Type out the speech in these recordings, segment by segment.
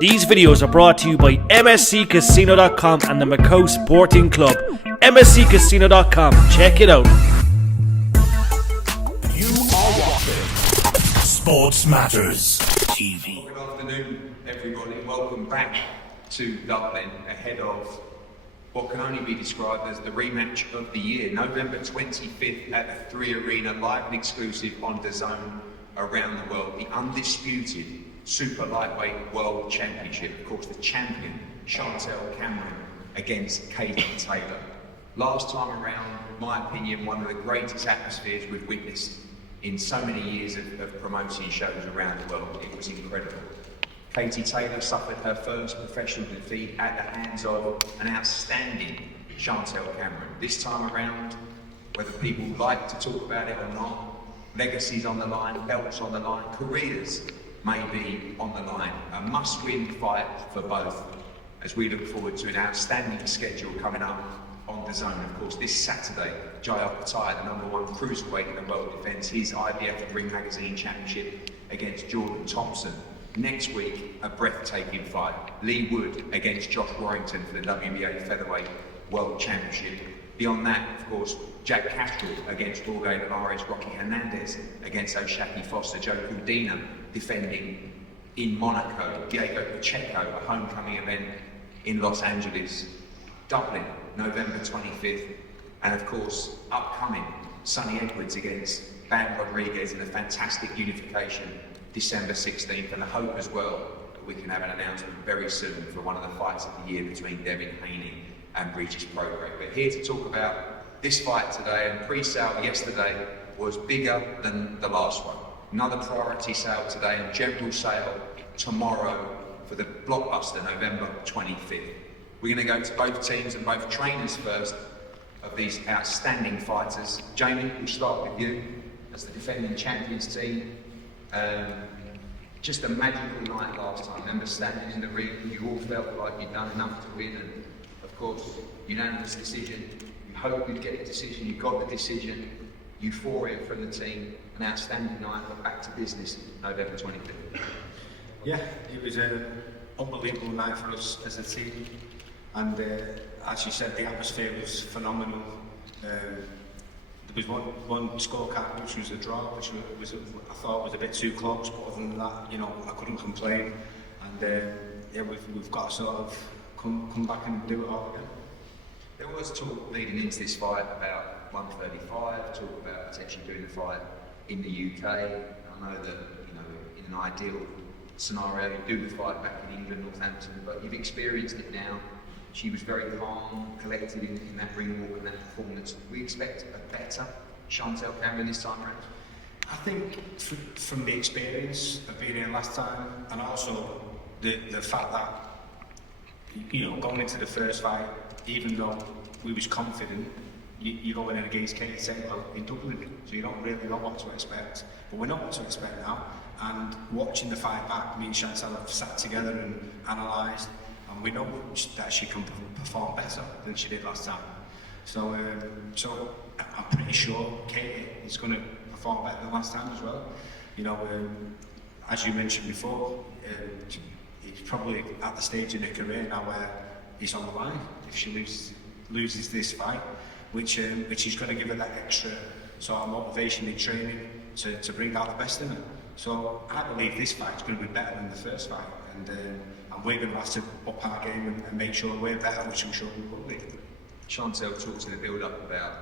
These videos are brought to you by MSCCasino.com and the Macau Sporting Club. MSCCasino.com, check it out. You are watching SportsMatters TV. Good afternoon, everybody. Welcome back to Dublin ahead of what can only be described as the rematch of the year. November 25th at the 3 Arena, live and exclusive on DAZN around the world. The undisputed super lightweight world championship. Of course, the champion, Chantelle against Katie Taylor. Last time around, in my opinion, one of the greatest atmospheres we've witnessed in so many years of promoting shows around the world. It was incredible. Katie Taylor suffered her first professional defeat at the hands of an outstanding Chantelle Cameron. This time around, whether people like to talk about it or not, legacies on the line, belts on the line, careers may be on the line. A must-win fight for both, as we look forward to an outstanding schedule coming up on DAZN. Of course, this Saturday, Jai Albertai, the #1 cruiserweight in the world, defends his IBF and Ring Magazine Championship against Jordan Thompson. Next week, a breathtaking fight. Lee Wood against Josh Warrington for the WBA Featherweight World Championship. Beyond that, of course, Jack Castrol against Jorge Linares, Rocky Hernandez against O'Shaquie Foster, Joe Cudina defending in Monaco, Diego Pacheco, a homecoming event in Los Angeles, Dublin, November 25th, and of course, upcoming, Sonny Edwards against Bam Rodriguez in a fantastic unification, December 16th, and I hope as well that we can have an announcement very soon for one of the fights of the year between Devin Haney and Regis Prograis. We're here to talk about this fight today, and pre-sale yesterday was bigger than the last one. Another priority sale today and general sale tomorrow for the blockbuster November 25th. We're going to go to both teams and both trainers first of these outstanding fighters. Jamie, we'll start with you as the defending champions team. Just a magical night last time. Remember standing in the ring, you all felt like you'd done enough to win, and of course, unanimous decision. You hoped you'd get a decision, you got the decision. Euphoria from the team, an outstanding night, but back to business November 25th. Yeah, it was an unbelievable night for us as a team, and as you said, the atmosphere was phenomenal. There was one scorecard which was a draw, which was I thought was a bit too close, but other than that, you know, I couldn't complain. And yeah, we've got to sort of come back and do it all again. There was talk leading into this fight about 135, talk about potentially doing the fight in the UK. I know that, you know, in an ideal scenario, you do the fight back in England, Northampton, but you've experienced it now. She was very calm, collected in that ring walk and that performance. We expect a better Chantelle Cameron this time around. I think from the experience of being here last time, and also the fact that, you know, going into the first fight, even though we was confident, you're going in against Katie Taylor in Dublin, so you don't really know what to expect. But we know what to expect now, and watching the fight back, me and Chantelle have sat together and analysed, and we know that she can perform better than she did last time. So I'm pretty sure Katie is going to perform better than last time as well. You know, as you mentioned before, he's probably at the stage in her career now where he's on the line if she loses this fight, which is going to give her that extra sort of motivation in training to bring out the best in her. So I believe this fight is going to be better than the first fight, and we're going to have to up our game and make sure we're better, which I'm sure we will be. Chantelle talks in the build-up about,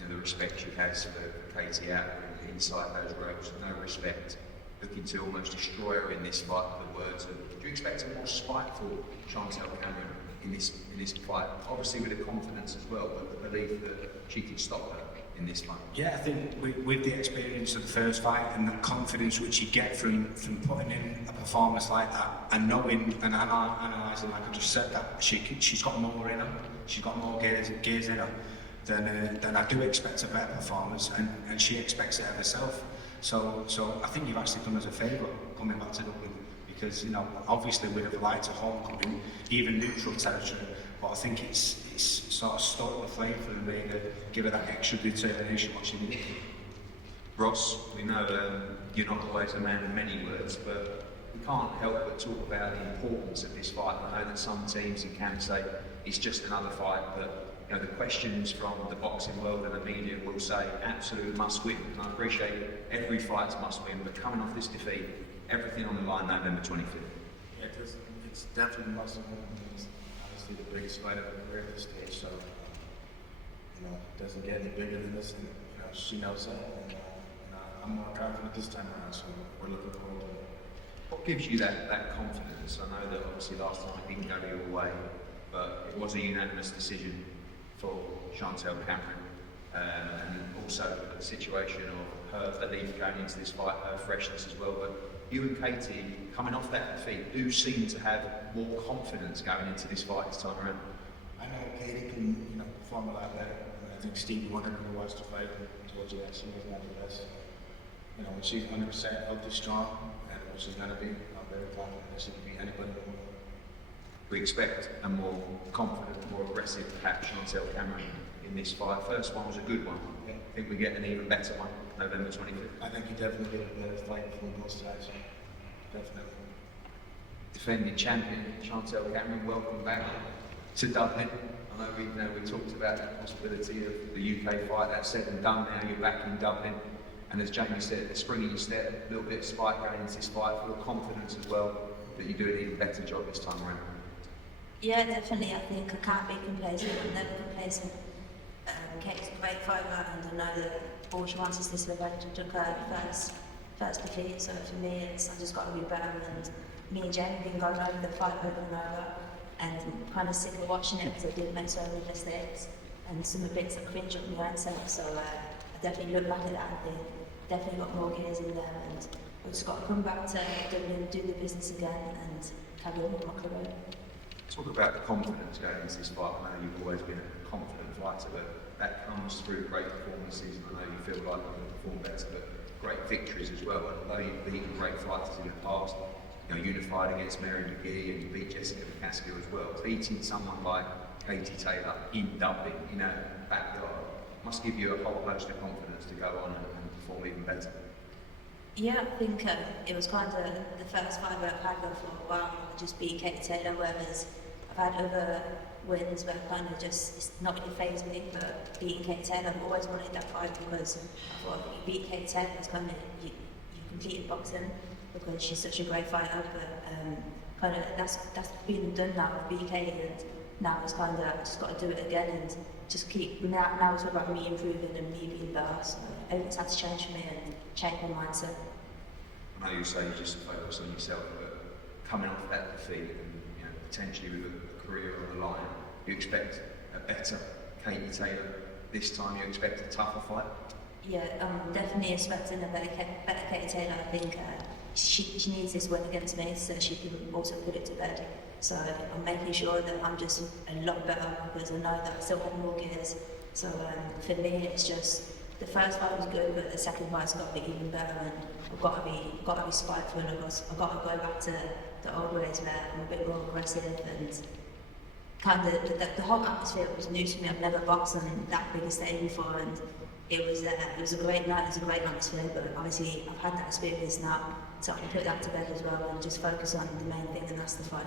you know, the respect she has for Katie out inside those ropes, no respect, looking to almost destroy her in this fight, the words. Do you expect a more spiteful Chantelle Cameron in this fight? Obviously with the confidence as well, but the belief that she can stop her in this fight. Yeah, I think with the experience of the first fight and the confidence which you get from putting in a performance like that, and knowing and analysing, like I just said, that she's got more in her, she's got more gears in her, then I do expect a better performance, and she expects it of herself. So I think you've actually done us a favour coming back to Dublin, because, you know, obviously we'd have liked a homecoming, even neutral territory, but I think it's sort of stoked the flame for the ring, give her that extra determination what she needed. Ross, we know you're not always a man of many words, but we can't help but talk about the importance of this fight. I know that some teams can say it's just another fight, but you know, the questions from the boxing world and the media will say absolute must win. And I appreciate every fight's must win, but coming off this defeat, everything on the line November 25th. Yeah, it's definitely must win. It's obviously the biggest fight of her career at this stage, so you know, it doesn't get any bigger than this, and you know, she knows that. And, I'm more confident this time around, so we're looking forward to it. What gives you that confidence? I know that obviously last time it didn't go your way, but it was a unanimous decision for Chantelle Cameron, and also the situation of her belief going into this fight, her freshness as well. But you and Katie, coming off that defeat, do seem to have more confidence going into this fight this time around. I know Katie can, you know, perform a lot better. I think Stevie Wonder, who watched the fight, told you that she was not the best. You know, when she's 100% healthy, strong, and what she's going to be, I'm very confident that she can beat anybody in the world. We expect a more confident, more aggressive, perhaps Chantelle Cameron in this fight. First one was a good one. Yeah. I think we get an even better one, November 25th. I think you definitely get a better fight from both sides. Definitely. Defending champion Chantelle Cameron, welcome back to Dublin. I know we talked about the possibility of the UK fight. That's said and done now. You're back in Dublin. And as Jamie said, the spring in your step, a little bit of spike going into this fight, full of confidence as well, that you do an even better job this time around. Yeah, definitely. I think I can't be complacent. I'm never complacent. Kate's a great fighter, and I know that all she wants is this revenge. I took her first defeat, so for me, I just got to be better. And me and Jamie have been going over the fight over and over, and I'm kind of sick of watching it because I did make so many mistakes, and some bits that cringe at my own self. So I definitely look back at that and think, definitely got more gears in there, and I've just got to come back to Dublin, do the business again, and carry on with my career. Talk about the confidence going into this fight. I know you've always been a confident fighter, but that comes through great performances, and I know you feel like you can perform better, but great victories as well. And although you've beaten great fighters in the past, you know, unified against Mary McGee, and you beat Jessica McCaskill as well, beating someone like Katie Taylor in Dublin, in her backyard, must give you a whole host of confidence to go on and perform even better. Yeah, I think it was kind of the first fight where I've had her for a while. I just beat Katie Taylor, whereas I've had other wins where kind of just, it's not really phased me, but beating Katie Taylor, I've always wanted that fight because I thought you beat Katie Taylor, it's kind of, you completed boxing because she's such a great fighter, but kind of that's been done now with BK, and now it's kind of, I just got to do it again and just keep, now it's all about me improving and me being better, so everything's had to change for me and change my mindset. I know you say you just focus on yourself, but coming off that defeat and you know, potentially with a career on the line, you expect a better Katie Taylor this time, you expect a tougher fight? Yeah, I'm definitely expecting a better Katie Taylor. I think she needs this win against me so she can also put it to bed. So I'm making sure that I'm just a lot better because I know that I still have more gears. So for me, it's just the first fight was good, but the second fight's got to be even better, and I've got to be spiteful. And I've got to go back to the old ways where I'm a bit more aggressive and kind of the whole atmosphere was new to me. I've never boxed on that big a stage before, and it was a great night. It was a great atmosphere, but obviously I've had that experience now, so I can put that to bed as well and just focus on the main thing, and that's the fight.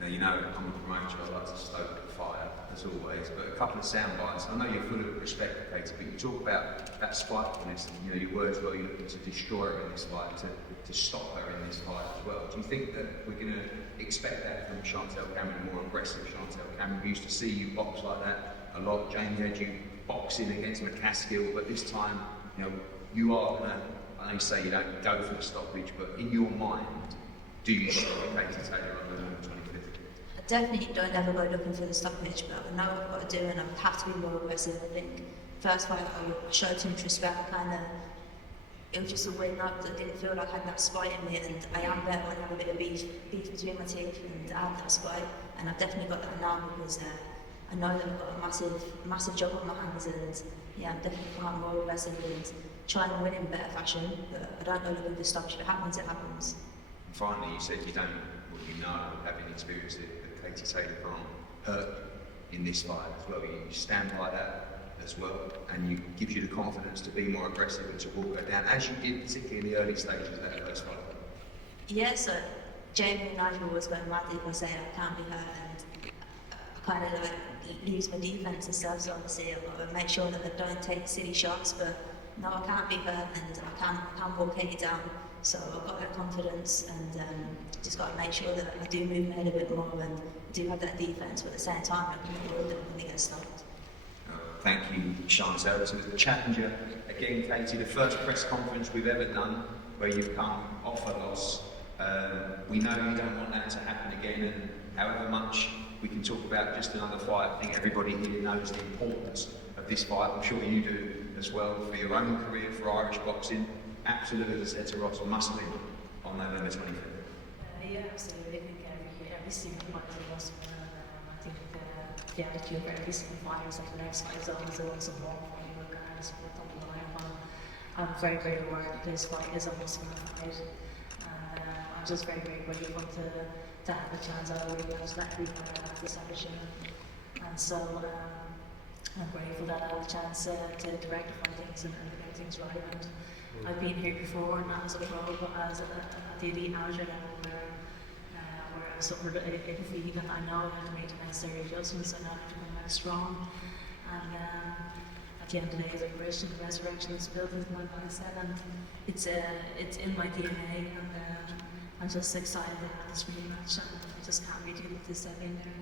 Now, you know, I'm a promoter, I like to stoke the fire, as always, but a couple of sound bites. I know you're full of respect for Katie, but you talk about that spitefulness, and you know, your words were you're looking to destroy her in this fight, to stop her in this fight as well. Do you think that we're going to expect that from Chantelle Cameron, more aggressive Chantelle Cameron? We used to see you box like that a lot. James had you boxing against McCaskill, but this time, you know, you are going to, I know you say you don't go for the stoppage, but in your mind, do you stop Katie Taylor on November 25th? I definitely don't ever go looking for the stoppage, but I know what I've got to do, and I have to be more aggressive. I think first fight I showed too much respect. It was just a win up that didn't feel like I had that spite in me, and I am better when I have a bit of beef between my teeth, and I have that spite, and I've definitely got that now because I know that I've got a massive job on my hands, and yeah, I'm definitely becoming more aggressive and trying to win in better fashion, but I don't go looking for the stoppage. If it happens, it happens. And finally, you said you don't, well, you know, having experienced it, that Katie Taylor can't hurt in this fight as well. You stand by that as well, and you gives you the confidence to be more aggressive and to walk her down, as you did particularly in the early stages of that first fight. Yeah, so Jamie and Nigel was going mad if I say I can't be hurt, and I kind of like lose my defense and stuff. So obviously I've got to make sure that I don't take silly shots, but no, I can't be hurt, and I can't walk Katie down. So I've got that confidence, and just got to make sure that I do move my head a bit more and do have that defense, but at the same time I can make sure that I'm going to get stopped. Thank you, Chantelle. So the challenger, again, Katie, the first press conference we've ever done where you've come off a loss. We know you don't want that to happen again, and however much we can talk about just another fight, I think everybody here knows the importance of this fight. I'm sure you do as well, for your own career, for Irish boxing. Absolutely, as I said to Ross, must win on November 25th. Yeah, absolutely. I think every single fight is a loss. I think the attitude for every single fight is like the next fight is always a long fight, regardless of what the line. I'm very, very worried that this fight is a must-win fight. I'm just very, very grateful to have the chance. I already managed that every fight I have this opportunity. And so I'm grateful that I have the chance to rectify things and make things right. And I've been here before, not as a pro, but as at the elite amateur level, where I suffered a defeat, and I know I have to make the necessary adjustments. I know I have to come back strong. And at the end of the day, as a Christian, the resurrection is built into my mindset, and it's in my DNA. And I'm just excited to have this rematch, and I just can't wait to get to step in there.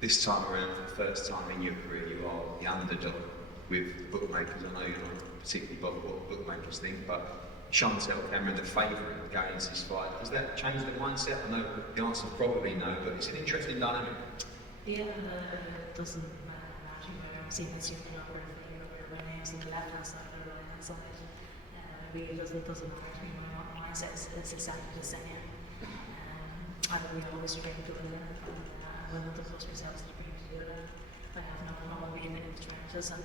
This time around, for the first time in your career, you are the underdog with bookmakers. I know you're not particularly bothered what bookmakers think, but Chantelle Cameron, the favourite going into this fight, has that changed the mindset? I know the answer is probably no, but it's an interesting dynamic. Yeah, it doesn't matter where I'm seeing this unit or my name's on the left hand side or the right hand side. It really doesn't matter to me. My mindset is exactly the same. I really always train to win, and I will not close myself to bring to do that. I have no problem being in the trenches, and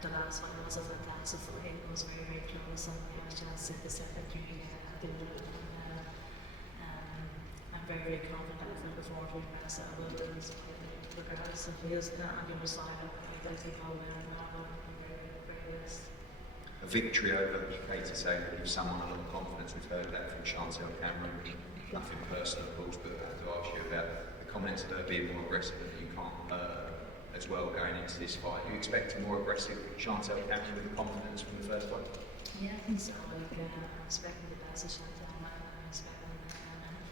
the last fight was a fantastic fight. It was very, very close, and I had a chance to set the victory. I'm very, very confident that if I perform for the best, I will do this fight, regardless of who's on the other side. I think I'll win, and I'm very, very blessed. A victory over Katie Taylor gives someone a lot of confidence. We've heard that from Chantelle Cameron. Nothing personal, of course, but I had to ask you about the comments of her being more aggressive and you can't as well going into this fight. You expect a more aggressive Chantelle Cameron with the confidence from the first fight? Yeah, I think so. I'm expecting the best of Chantelle. I'm expecting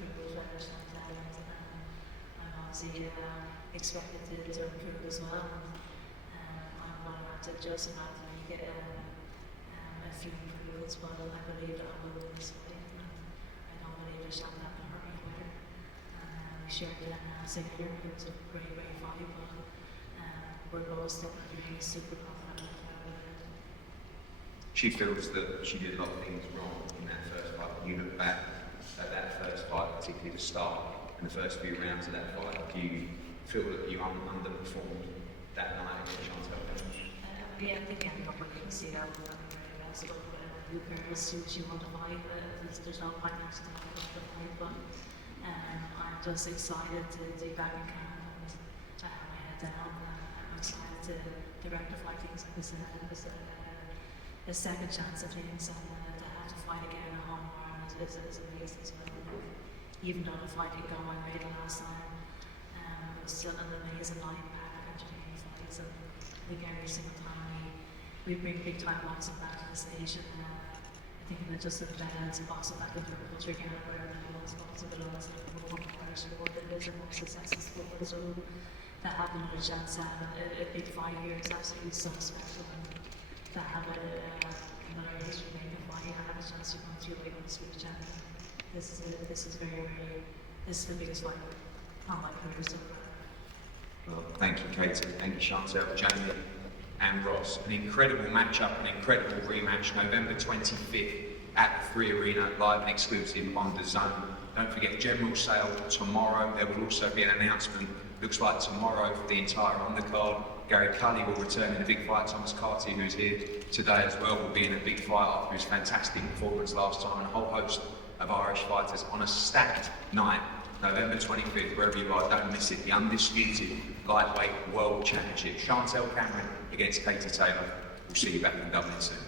improved better Chantelle. I'm obviously expected to improve as well. I'm going to have to adjust and have to make it a few improvements, but I believe that I will win this fight. I don't believe that Chantelle can hurt me better. We shared that same year. It was a great, great fight, but we're both still really super confident about it. She feels that she did a lot of things wrong in that first fight. When you look back at that first fight, particularly the start and the first few rounds of that fight, do you feel that you underperformed that night against Chantelle? Yeah, I think I ended up with see how she wanted to fight. There's no point actually to the fight, but I'm just excited to be back in camp and to have my head down. I'm excited to rectify things like this. It's a second chance at things, and to have to fight again at home is amazing as well. Even though the fight didn't go my way the last time, it was still an amazing night, packed entertaining fights, and I think every single time we bring big time boxing back to the stage, and I think it's just the balance of boxing back into the culture again, where everyone's boxing, but also the more popular sport it is, and more successful sport. So to have another chance to have a big fight here is absolutely so special, and to have another history-making fight, I have a chance to come to like on the Swedish channel. This is very, very, this is the biggest fight on my career so far. Well, thank you, Katie. Thank you, Chantelle, Jamie, and Ross. An incredible matchup, an incredible rematch, November 25th at the 3 Arena, live and exclusive on the Zone. Don't forget, general sale tomorrow. There will also be an announcement, looks like tomorrow, for the entire undercard. Gary Cully will return in a big fight. Thomas Carty, who's here today as well, will be in a big fight after his fantastic performance last time, and a whole host of Irish fighters on a stacked night November 25th, wherever you are, don't miss it. The undisputed lightweight world championship. Chantelle against Katie Taylor. We'll see you back in Dublin soon.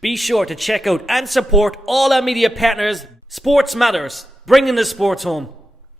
Be sure to check out and support all our media partners. Sports Matters, bringing the sports home.